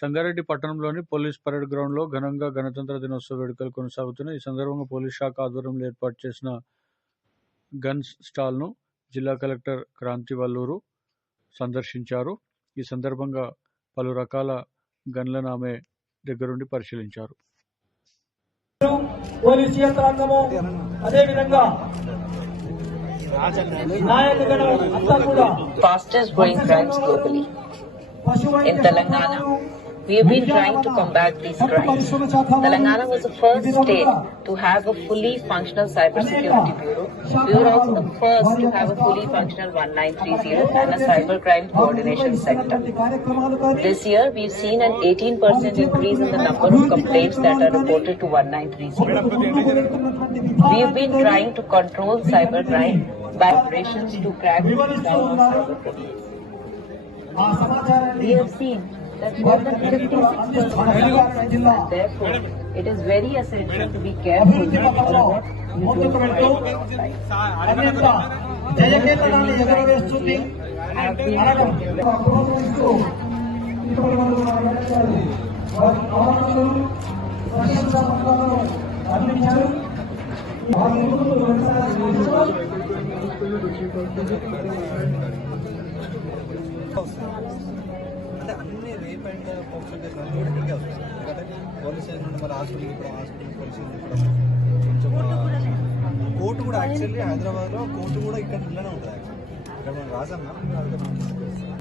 సంగారెడ్డి పట్టణంలోని police parade గ్రౌండ్లో ఘనంగా గణతంత్ర దినోత్సవ వేడుకలు కొనసాగుతున్నాయి. ఈ సందర్భంగా పోలీస్ శాఖ ఆధ్వర్యంలో ఏర్పాటు చేసిన గన్స్ స్టాల్ను జిల్లా కలెక్టర్ క్రాంతి వల్లూరు సందర్శించారు. ఈ సందర్భంగా పలు రకాల గన్లను ఆమె దగ్గరుండి పరిశీలించారు. Fastest growing crimes globally. In Telangana, we have been trying to combat these crimes. Telangana was the first state to have a fully functional cybersecurity bureau. We were also the first to have a fully functional 1930 and a cybercrime coordination center. This year, we've seen an 18% increase in the number of complaints that are reported to 1930. We have been trying to control cybercrime by operations to crack down on cybercrime. We have seen that more than 56% and therefore it is very essential to be careful on what you do online. అంటే అన్ని rape and percentage అన్నీ కూడా ఇక్కడికే వస్తుంది. ఎందుకంటే police station నుండి మరి hospital police కొంచెం కోర్టు కూడా యాక్చువల్లీ హైదరాబాద్లో కోర్టు కూడా ఇక్కడ ఇళ్ళనే ఉంటుంది. యాక్చువల్లీ ఇక్కడ మనం రాజన్న